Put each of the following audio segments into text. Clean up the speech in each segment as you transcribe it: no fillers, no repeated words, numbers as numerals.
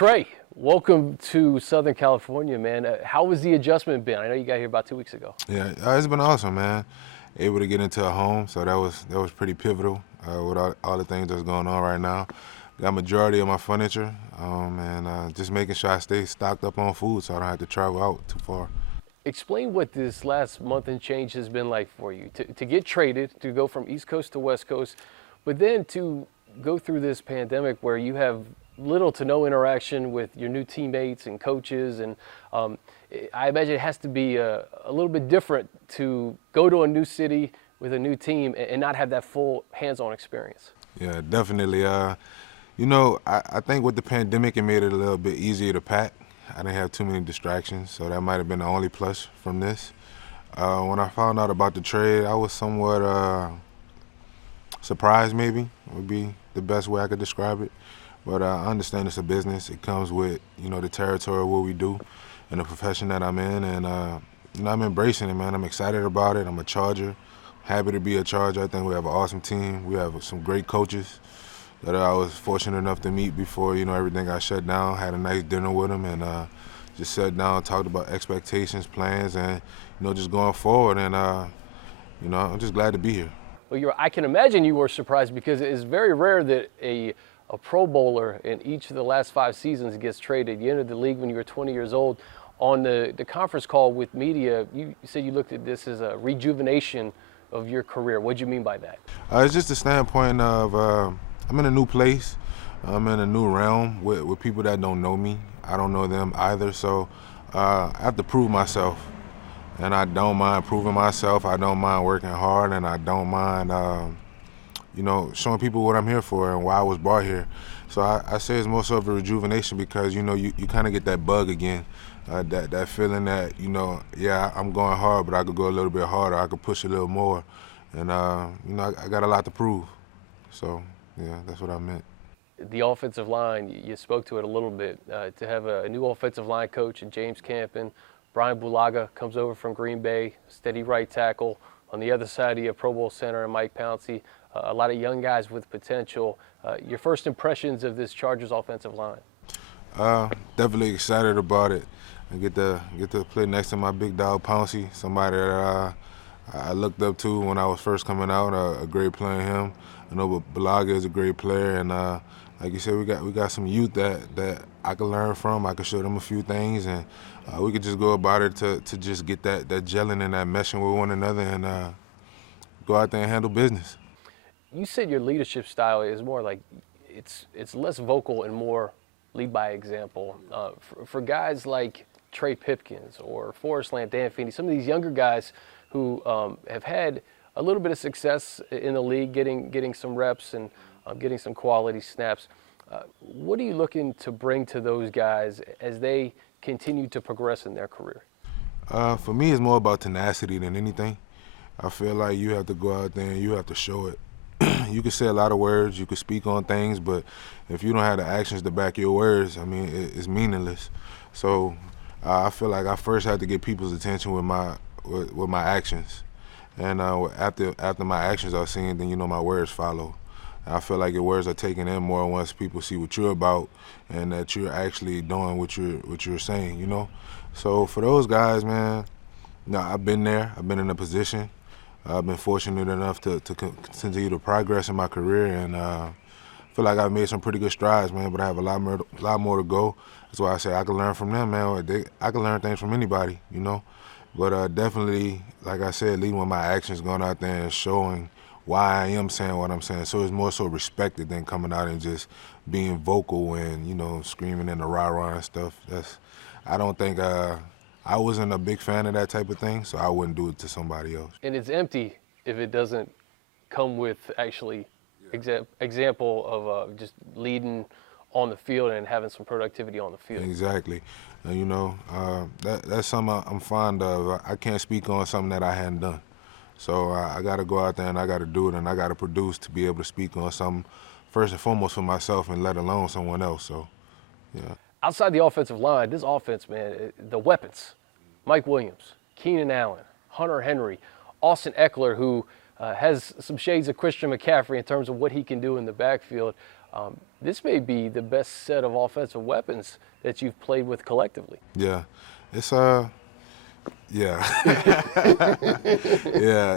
Trai, welcome to Southern California, man. How was the adjustment been? I know you got here about 2 weeks ago. Yeah, it's been awesome, man. Able to get into a home, so that was pretty pivotal with all the things that's going on right now. Got majority of my furniture, and just making sure I stay stocked up on food, so I don't have to travel out too far. Explain what this last month and change has been like for you to get traded, to go from East Coast to West Coast, but then to go through this pandemic where you have little to no interaction with your new teammates and coaches. And I imagine it has to be a little bit different to go to a new city with a new team and not have that full hands-on experience. Yeah, definitely. I think with the pandemic, it made it a little bit easier to pack. I didn't have too many distractions, so that might have been the only plus from this. When I found out about the trade, I was somewhat surprised, maybe, would be the best way I could describe it. But I understand it's a business. It comes with, the territory of what we do and the profession that I'm in. And, I'm embracing it, man. I'm excited about it. I'm a Charger. Happy to be a Charger. I think we have an awesome team. We have some great coaches that I was fortunate enough to meet before, everything got shut down. Had a nice dinner with them and just sat down, talked about expectations, plans, and, just going forward. And, I'm just glad to be here. Well, I can imagine you were surprised because it is very rare that a Pro Bowler in each of the last 5 seasons gets traded. You entered the league when you were 20 years old. On the conference call with media, you said you looked at this as a rejuvenation of your career. What do you mean by that? It's just a standpoint of I'm in a new place. I'm in a new realm with people that don't know me. I don't know them either, so I have to prove myself. And I don't mind proving myself. I don't mind working hard, and I don't mind showing people what I'm here for and why I was brought here. So I say it's more so of a rejuvenation because, you kind of get that bug again, that feeling that, I'm going hard, but I could go a little bit harder. I could push a little more. And, I got a lot to prove. So, yeah, that's what I meant. The offensive line, you spoke to it a little bit. To have a new offensive line coach in James Campen, Brian Bulaga comes over from Green Bay, steady right tackle. On the other side, you have Pro Bowl center and Mike Pouncey. A lot of young guys with potential. Your first impressions of this Chargers offensive line? Definitely excited about it. I get to play next to my big dog Pouncey, somebody that I looked up to when I was first coming out. A great player, him. I know Bulaga is a great player, and like you said, we got some youth that I could learn from. I could show them a few things, and we could just go about it to just get that gelling and that meshing with one another, and go out there and handle business. You said your leadership style is more like it's less vocal and more lead by example. For guys like Trey Pipkins or Forrest Lamp, Dan Feeney, some of these younger guys who have had a little bit of success in the league, getting some reps and getting some quality snaps. What are you looking to bring to those guys as they continue to progress in their career? For me, it's more about tenacity than anything. I feel like you have to go out there and you have to show it. You can say a lot of words, you can speak on things, but if you don't have the actions to back your words, I mean, it's meaningless. So I feel like I first had to get people's attention with my actions, and after my actions are seen, then my words follow. I feel like your words are taken in more once people see what you're about and that you're actually doing what you're saying. So for those guys, man, I've been there. I've been in a position. I've been fortunate enough to continue to progress in my career, and feel like I've made some pretty good strides, man. But I have a lot more to go. That's why I say I can learn from them, man. I can learn things from anybody, But definitely, like I said, leading with my actions, going out there and showing why I am saying what I'm saying. So it's more so respected than coming out and just being vocal and screaming and the rah-rah and stuff. I don't think I wasn't a big fan of that type of thing, so I wouldn't do it to somebody else. And it's empty if it doesn't come with actually example of just leading on the field and having some productivity on the field. Exactly. That's something I'm fond of. I can't speak on something that I hadn't done. So I got to go out there and I got to do it, and I got to produce to be able to speak on something first and foremost for myself and let alone someone else. So, yeah. Outside the offensive line, this offense, man, the weapons, Mike Williams, Keenan Allen, Hunter Henry, Austin Eckler, who has some shades of Christian McCaffrey in terms of what he can do in the backfield. This may be the best set of offensive weapons that you've played with collectively. Yeah, it's yeah, yeah.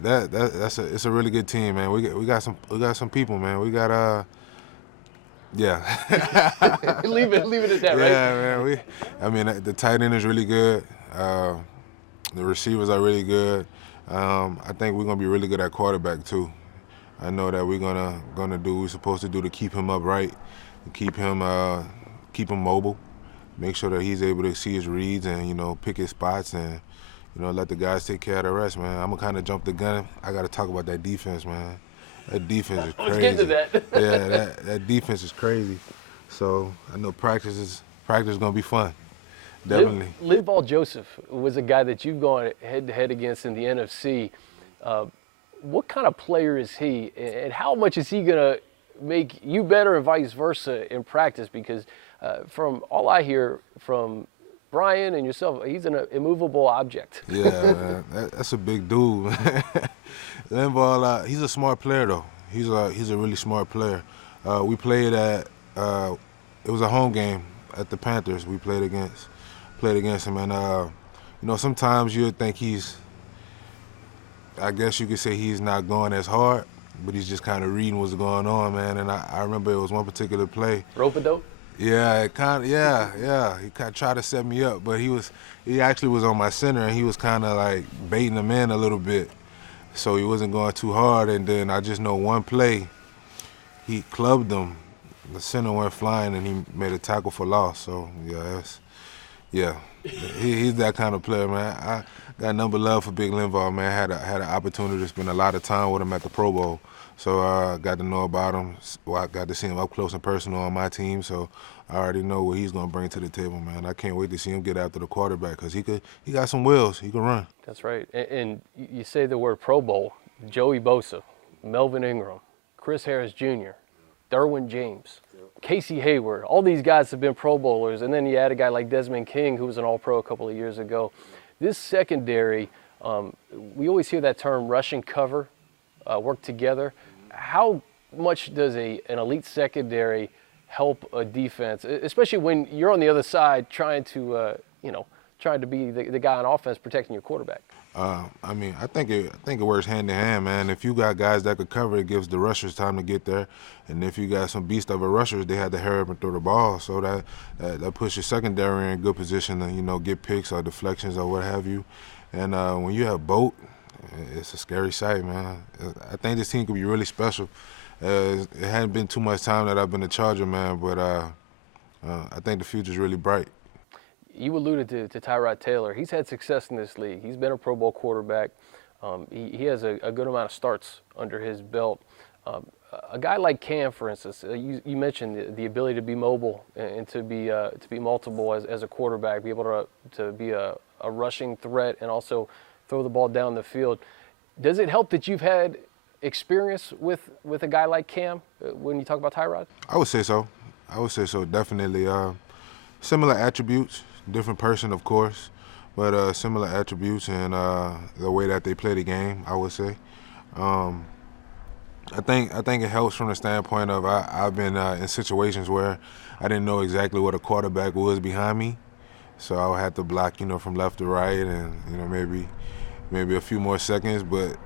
It's a really good team, man. We got some people, man. We got yeah. leave it at that, right? Yeah, man. I mean, the tight end is really good. The receivers are really good. I think we're gonna be really good at quarterback too. I know that we're gonna do what we're supposed to do to keep him upright, keep him mobile, make sure that he's able to see his reads and pick his spots and let the guys take care of the rest, man. I'm gonna kind of jump the gun. I gotta talk about that defense, man. That defense is crazy. Let's get to that. Yeah, that defense is crazy. So I know practice is gonna be fun. Definitely. Linval Joseph was a guy that you've gone head-to-head against in the NFC. What kind of player is he, and how much is he going to make you better and vice versa in practice? Because from all I hear from Brian and yourself, he's an immovable object. Yeah, man. That's a big dude, man. Linval, he's a smart player, though. He's a really smart player. We played at it was a home game at the Panthers. We played against him, and sometimes you'd think I guess you could say he's not going as hard, but he's just kind of reading what's going on, man. And I remember it was one particular play. Rope-a-dope? Yeah, He kind of tried to set me up, but he actually was on my center, and he was kind of like baiting him in a little bit, so he wasn't going too hard. And then I just know one play, he clubbed him. The center went flying, and he made a tackle for loss. So he's that kind of player, man. I got number love for Big Linval, man. Had an opportunity to spend a lot of time with him at the Pro Bowl, so I got to know about him. Well, I got to see him up close and personal on my team, so I already know what he's gonna bring to the table, man. I can't wait to see him get after the quarterback because he got some wheels. He can run. That's right. And you say the word Pro Bowl. Joey Bosa, Melvin Ingram, Chris Harris Jr., Derwin James, Casey Hayward, all these guys have been Pro Bowlers, and then you add a guy like Desmond King, who was an All-Pro a couple of years ago. This secondary, we always hear that term rushing cover, work together. How much does an elite secondary help a defense, especially when you're on the other side trying to be the guy on offense protecting your quarterback? I mean, I think it works hand in hand, man. If you got guys that could cover, it gives the rushers time to get there, and if you got some beast of a rushers, they had to hurry up and throw the ball, so that puts your secondary in good position to get picks or deflections or what have you. And when you have Boat, it's a scary sight, man. I think this team could be really special. It hadn't been too much time that I've been a Charger, man, but I think the future's really bright. You alluded to Tyrod Taylor. He's had success in this league. He's been a Pro Bowl quarterback. He has a good amount of starts under his belt. A guy like Cam, for instance, you mentioned the ability to be mobile and to be multiple as a quarterback, be able to be a rushing threat and also throw the ball down the field. Does it help that you've had experience with a guy like Cam when you talk about Tyrod? I would say so, definitely. Similar attributes. Different person, of course, but similar attributes and the way that they play the game, I would say. I think it helps from the standpoint of I've been in situations where I didn't know exactly what a quarterback was behind me, so I would have to block, from left to right, and maybe a few more seconds, but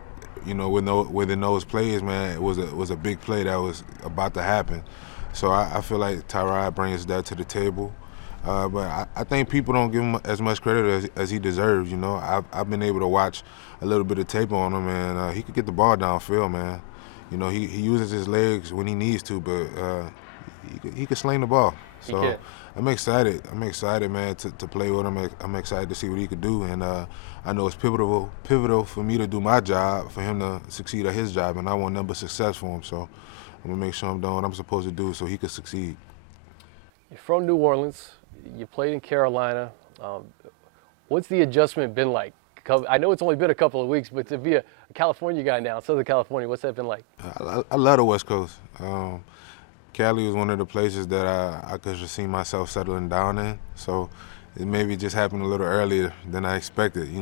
within those plays, man, it was a big play that was about to happen. So I feel like Tyrod brings that to the table. But I think people don't give him as much credit as he deserves. I've been able to watch a little bit of tape on him, and he could get the ball downfield, man. He uses his legs when he needs to, but he could sling the ball. So I'm excited. Man, to play with him. I'm excited to see what he could do, and I know it's pivotal for me to do my job, for him to succeed at his job, and I want nothing but success for him. So I'm gonna make sure I'm doing what I'm supposed to do so he could succeed. You're from New Orleans. You played in Carolina. What's the adjustment been like? I know it's only been a couple of weeks, but to be a California guy now, Southern California, what's that been like? I love the West Coast. Cali was one of the places that I could just see myself settling down in. So it maybe just happened a little earlier than I expected,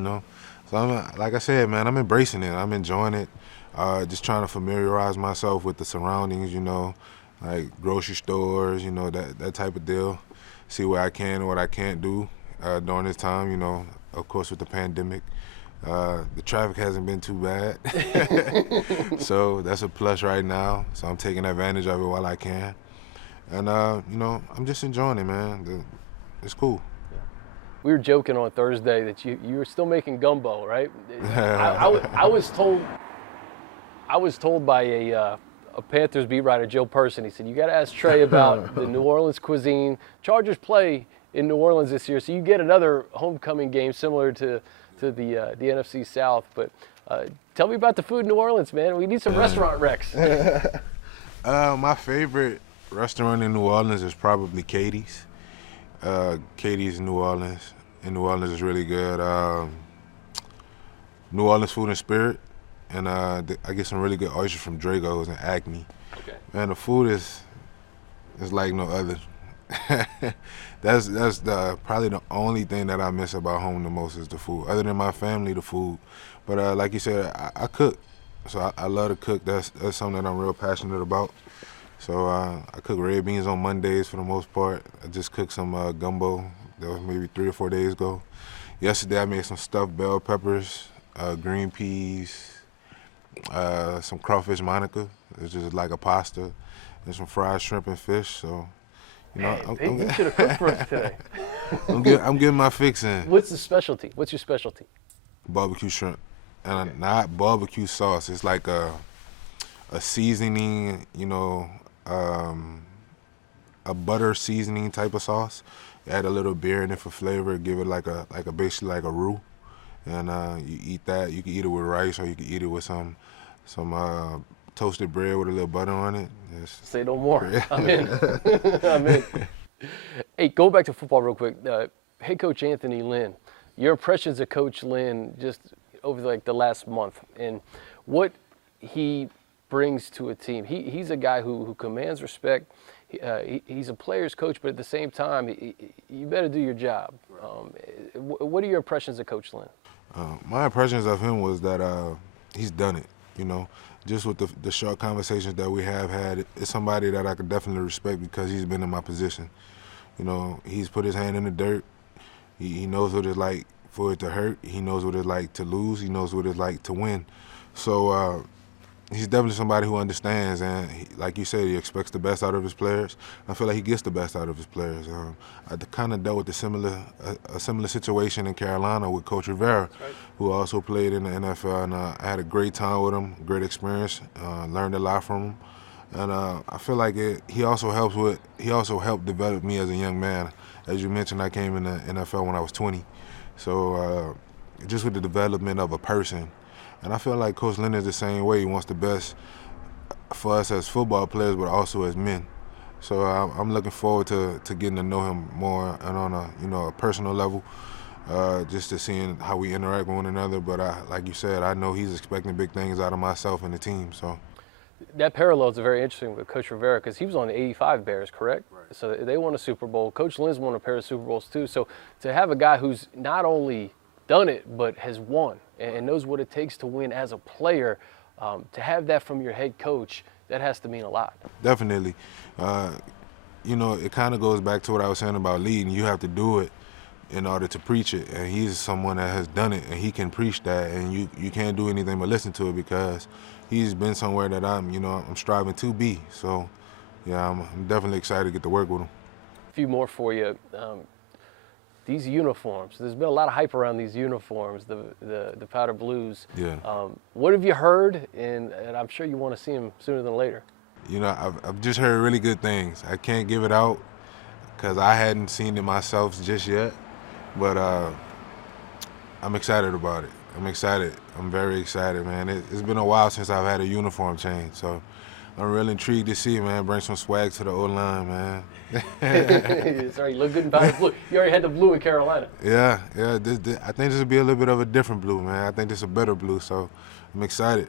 So like I said, man, I'm embracing it. I'm enjoying it. Just trying to familiarize myself with the surroundings, like grocery stores, that type of deal. See what I can and what I can't do during this time, of course with the pandemic. The traffic hasn't been too bad. So that's a plus right now. So I'm taking advantage of it while I can. And, I'm just enjoying it, man. It's cool. We were joking on Thursday that you were still making gumbo, right? I was told by a Panthers beat writer, Joe Person. He said, you got to ask Trai about the New Orleans cuisine. Chargers play in New Orleans this year, so you get another homecoming game similar to the NFC South. But tell me about the food in New Orleans, man. We need some restaurant recs. My favorite restaurant in New Orleans is probably Katie's. Katie's in New Orleans. In New Orleans is really good. New Orleans Food and Spirit. And I get some really good oysters from Drago's and Acme. Okay. Man, the food is like no other. That's probably the only thing that I miss about home the most is the food. Other than my family, the food. But like you said, I cook, so I love to cook. That's something that I'm real passionate about. So I cook red beans on Mondays for the most part. I just cooked some gumbo. That was maybe 3 or 4 days ago. Yesterday I made some stuffed bell peppers, green peas, some crawfish Monica. It's just like a pasta, and some fried shrimp and fish. So, You should have cooked for us today. I'm getting my fix in. What's the specialty? What's your specialty? Barbecue shrimp, and not barbecue sauce. It's like a seasoning, a butter seasoning type of sauce. Add a little beer in it for flavor. Give it basically like a roux, and you eat that. You can eat it with rice, or you can eat it with some toasted bread with a little butter on it. Say no more. I'm in. I'm in. Hey, go back to football real quick. Head coach Anthony Lynn, your impressions of Coach Lynn just over the last month, and what he brings to a team. He's a guy who commands respect. He's a player's coach, but at the same time, you better do your job. What are your impressions of Coach Lynn? My impressions of him was that he's done it, Just with the short conversations that we have had, it's somebody that I could definitely respect because he's been in my position. He's put his hand in the dirt. He knows what it's like for it to hurt. He knows what it's like to lose. He knows what it's like to win. So he's definitely somebody who understands, and like you said, he expects the best out of his players. I feel like he gets the best out of his players. I kind of dealt with a similar situation in Carolina with Coach Rivera, right, who also played in the NFL, and I had a great time with him, great experience, learned a lot from him, and I feel like he also helped develop me as a young man. As you mentioned, I came in the NFL when I was 20, so just with the development of a person. And I feel like Coach Lynn is the same way. He wants the best for us as football players, but also as men. So I'm looking forward to getting to know him more and on a personal level, just to seeing how we interact with one another. But like you said, I know he's expecting big things out of myself and the team. So that parallel is very interesting with Coach Rivera because he was on the '85 Bears, correct? Right. So they won a Super Bowl. Coach Lynn's won a pair of Super Bowls too. So to have a guy who's not only done it but has won and knows what it takes to win as a player, to have that from your head coach, that has to mean a lot. Definitely. It kind of goes back to what I was saying about leading. You have to do it in order to preach it, and he's someone that has done it, and he can preach that, and you can't do anything but listen to it because he's been somewhere that I'm striving to be. So, yeah, I'm definitely excited to get to work with him. A few more for you. These uniforms, there's been a lot of hype around these uniforms, the powder blues. Yeah. What have you heard? And I'm sure you want to see them sooner than later. I've just heard really good things. I can't give it out because I hadn't seen it myself just yet, but I'm excited about it. I'm excited. I'm very excited, man. It's been a while since I've had a uniform change, so I'm really intrigued to see, man. Bring some swag to the O-line, man. Sorry, you look good in powder blue. You already had the blue in Carolina. Yeah. I think this will be a little bit of a different blue, man. I think this is a better blue, so I'm excited.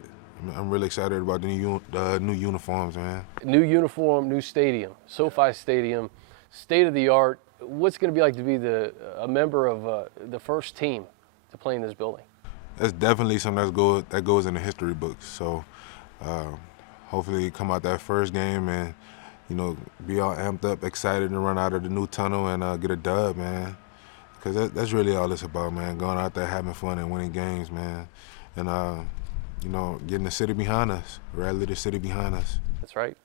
I'm really excited about the new uniforms, man. New uniform, new stadium, SoFi Stadium, state of the art. What's going to be like to be a member of the first team to play in this building? That's definitely something that goes in the history books. So hopefully come out that first game and be all amped up, excited to run out of the new tunnel and get a dub, man. Because that's really all it's about, man. Going out there, having fun, and winning games, man. And, getting the city behind us, rally the city behind us. That's right.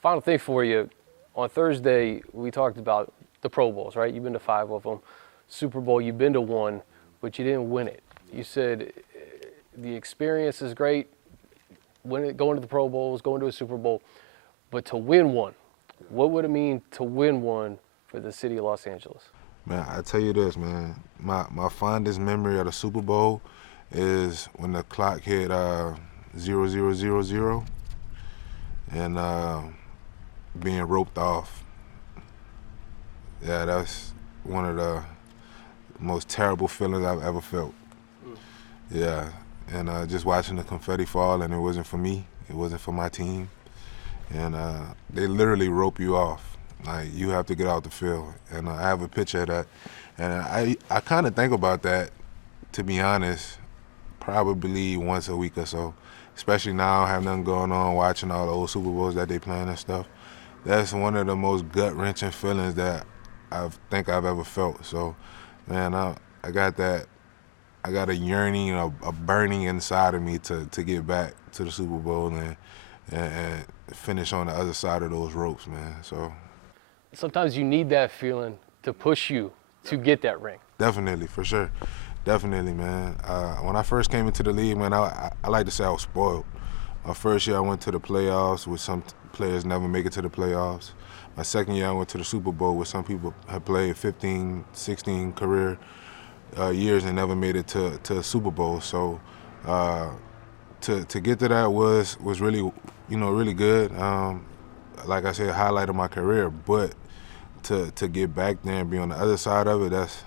Final thing for you. On Thursday, we talked about the Pro Bowls, right? You've been to 5 of them. Super Bowl, you've been to 1, but you didn't win it. You said the experience is great, going to the Pro Bowls, going to a Super Bowl, but to win one, what would it mean to win one for the city of Los Angeles? Man, I tell you this, man. My fondest memory of the Super Bowl is when the clock hit 00:00 and being roped off. Yeah, that's one of the most terrible feelings I've ever felt. Yeah, and just watching the confetti fall, and it wasn't for me. It wasn't for my team. And they literally rope you off. Like, you have to get out the field. And I have a picture of that. And I kind of think about that, to be honest, probably once a week or so. Especially now, I have nothing going on, watching all the old Super Bowls that they playing and stuff. That's one of the most gut-wrenching feelings that I think I've ever felt. So, man, I got that. I got a yearning, a burning inside of me to get back to the Super Bowl and finish on the other side of those ropes, man. So sometimes you need that feeling to push you to get that ring. Definitely, for sure. Definitely, man. When I first came into the league, man, I like to say I was spoiled. My first year I went to the playoffs, with some players never make it to the playoffs. My second year I went to the Super Bowl, where some people have played 15, 16 career years and never made it to a Super Bowl. So to get to that was really, really good. Like I said, highlight of my career. But to get back there and be on the other side of it, that's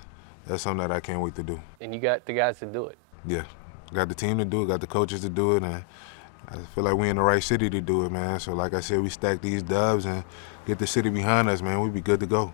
something that I can't wait to do. And you got the guys to do it. Yeah, got the team to do it, got the coaches to do it, and I feel like we're in the right city to do it, man. So like I said, we stack these dubs and get the city behind us, man. We'll be good to go.